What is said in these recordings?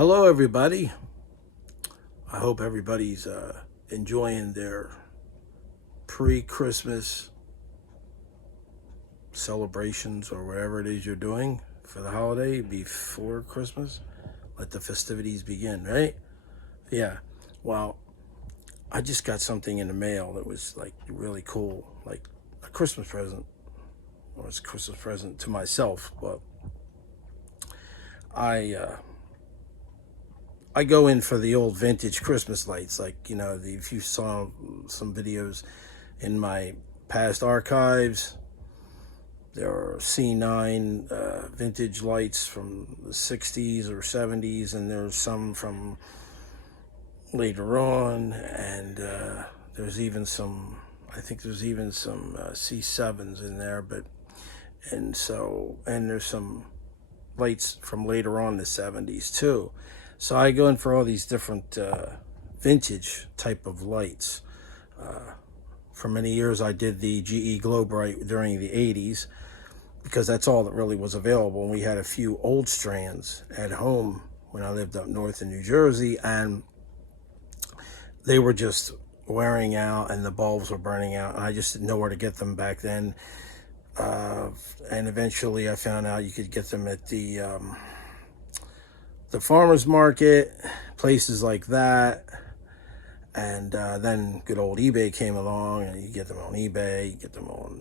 Hello, everybody. I hope everybody's enjoying their pre-Christmas celebrations or whatever it is you're doing for the holiday before Christmas. Let the festivities begin, right? Yeah. Well, I just got something in the mail that was like really cool, like a Christmas present. Well, it's a Christmas present to myself, but I uh, I go in for the old vintage Christmas lights, like if you saw some videos in my past archives, there are C9 vintage lights from the 60s or 70s, and there's some from later on, and I think there's even some C7s in there, and there's some lights from later on the 70s too. So I go in for all these different vintage type of lights. For many years, I did the GE Glow Bright during the 80s because that's all that really was available. And we had a few old strands at home when I lived up north in New Jersey, and they were just wearing out and the bulbs were burning out, and I just didn't know where to get them back then. And eventually I found out you could get them at the farmer's market, places like that. And then good old eBay came along, and you get them on eBay, you get them on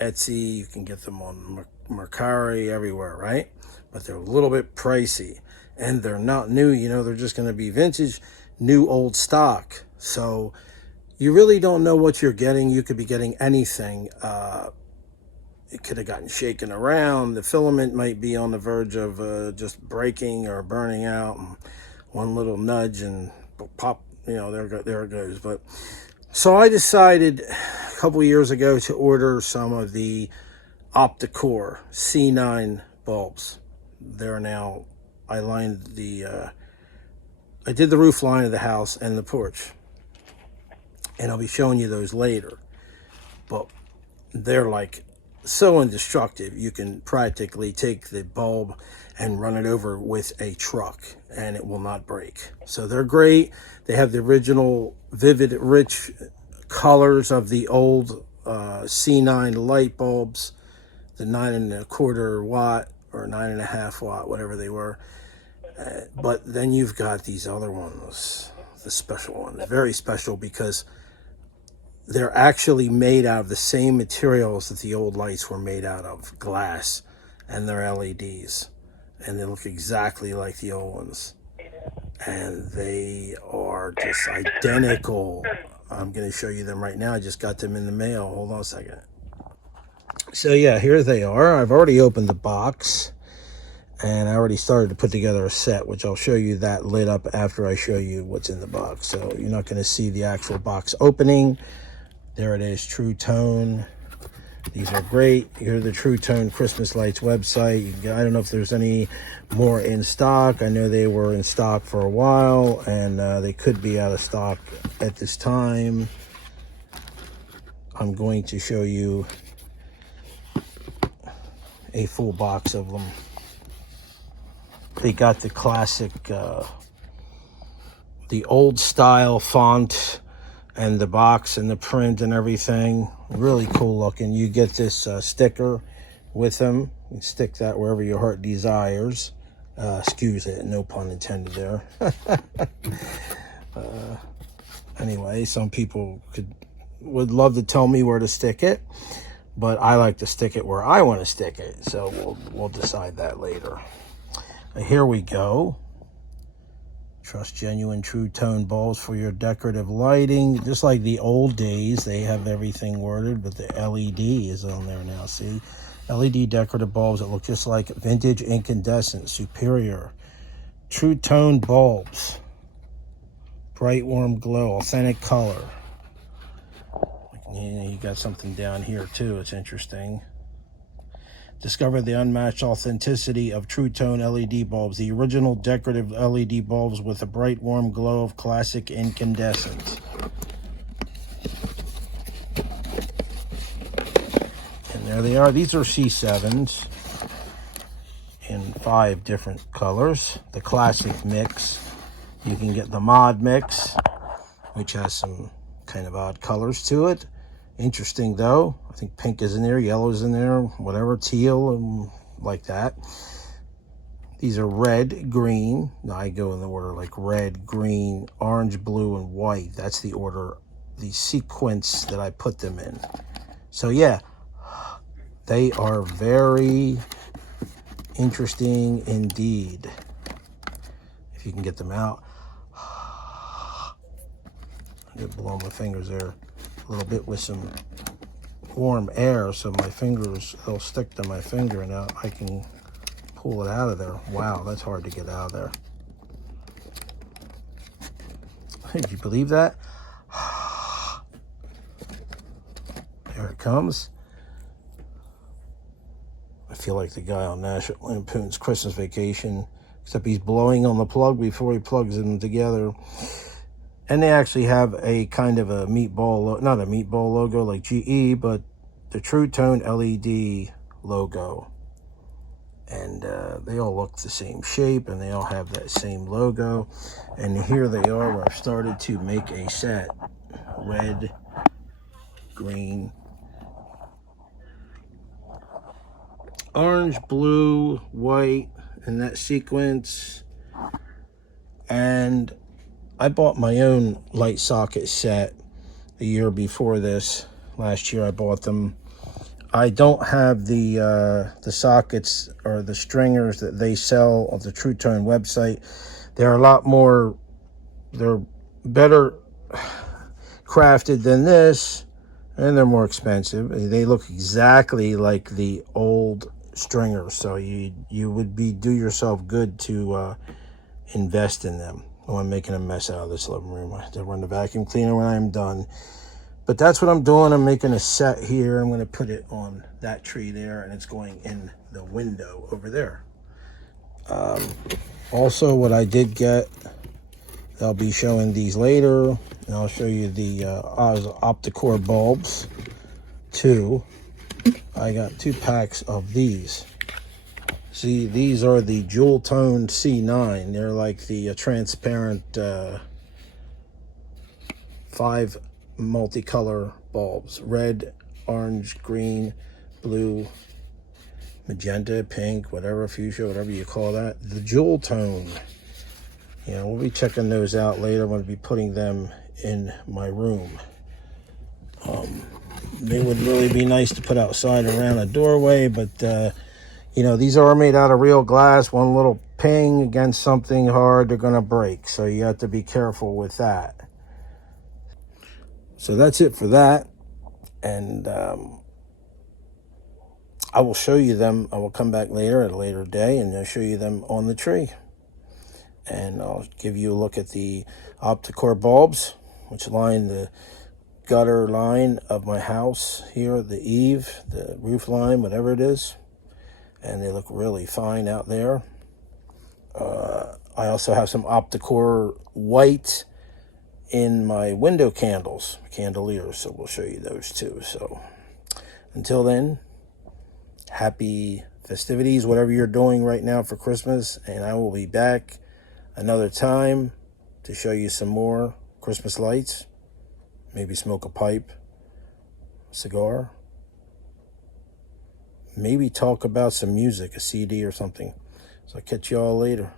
Etsy, you can get them on Mercari, everywhere, right? But they're a little bit pricey, and they're not new, they're just going to be vintage, new old stock. So you really don't know what you're getting. You could be getting anything. It could have gotten shaken around. The filament might be on the verge of just breaking or burning out, and one little nudge and pop, there it goes. But so I decided a couple years ago to order some of the Opticore C9 bulbs. They're now, I did the roof line of the house and the porch, and I'll be showing you those later. But they're like so indestructible, you can practically take the bulb and run it over with a truck and it will not break. So they're great. They have the original vivid, rich colors of the old C9 light bulbs, the 9.25 watt or 9.5 watt, whatever they were. But then you've got these other ones, the special ones, very special, because they're actually made out of the same materials that the old lights were made out of, glass, and they're LEDs. And they look exactly like the old ones. And they are just identical. I'm going to show you them right now. I just got them in the mail. Hold on a second. So yeah, here they are. I've already opened the box, and I already started to put together a set, which I'll show you that lit up after I show you what's in the box. So you're not going to see the actual box opening. There it is, True Tone. These are great. Here's the True Tone Christmas lights website. I don't know if there's any more in stock. I know they were in stock for a while, and they could be out of stock at this time. I'm going to show you a full box of them. They got the classic, the old style font, and the box and the print and everything. Really cool looking. You get this sticker with them. You can stick that wherever your heart desires. Excuse it, no pun intended there. Anyway, some people would love to tell me where to stick it, but I like to stick it where I want to stick it. So we'll decide that later. Here we go. Trust genuine True Tone bulbs for your decorative lighting. Just like the old days, they have everything worded, but the LED is on there now. See? LED decorative bulbs that look just like vintage incandescent, superior. True Tone bulbs. Bright, warm glow, authentic color. You got something down here too. It's interesting. Discover the unmatched authenticity of True Tone LED bulbs, the original decorative LED bulbs with a bright, warm glow of classic incandescent. And there they are. These are C7s. in 5 different colors. The classic mix. You can get the mod mix, which has some kind of odd colors to it. Interesting though. I think pink is in there, yellow is in there, whatever, teal, and like that. These are red, green. Now I go in the order like red, green, orange, blue, and white. That's the order, the sequence that I put them in. So yeah, they are very interesting indeed. If you can get them out. I did blow my fingers there a little bit with some warm air, so my fingers, they'll stick to my finger, and now I can pull it out of there. Wow, that's hard to get out of there. Did you believe that? There it comes. I feel like the guy on National Lampoon's Christmas Vacation, except he's blowing on the plug before he plugs them together. And they actually have a kind of a meatball, not a meatball logo like GE, but the True Tone LED logo. And they all look the same shape, and they all have that same logo. And here they are, where I've started to make a set. Red, green, orange, blue, white, in that sequence. And I bought my own light socket set the year before this. Last year I bought them. I don't have the sockets or the stringers that they sell on the True Tone website. They're a lot more, they're better crafted than this, and they're more expensive. They look exactly like the old stringers, so you would do yourself good to invest in them. Oh, I'm making a mess out of this living room. I have to run the vacuum cleaner when I'm done. But that's what I'm doing. I'm making a set here. I'm going to put it on that tree there, and it's going in the window over there. Also, what I did get, I'll be showing these later, and I'll show you the Opticore bulbs too. I got 2 packs of these. See, these are the Jewel Tone C9. They're like the transparent 5 multicolor bulbs. Red, orange, green, blue, magenta, pink, whatever, fuchsia, whatever you call that. The Jewel Tone. You know, we'll be checking those out later. I'm going to be putting them in my room. They would really be nice to put outside around a doorway, but you know, these are made out of real glass. One little ping against something hard, they're going to break. So you have to be careful with that. So that's it for that. And I will show you them. I will come back later at a later day, and I'll show you them on the tree. And I'll give you a look at the Opticore bulbs, which line the gutter line of my house here, the eave, the roof line, whatever it is. And they look really fine out there. I also have some Opticore white in my window candeliers, so we'll show you those too. So until then, happy festivities, whatever you're doing right now for Christmas, and I will be back another time to show you some more Christmas lights, maybe smoke a pipe, cigar, maybe talk about some music, a CD or something. So I'll catch you all later.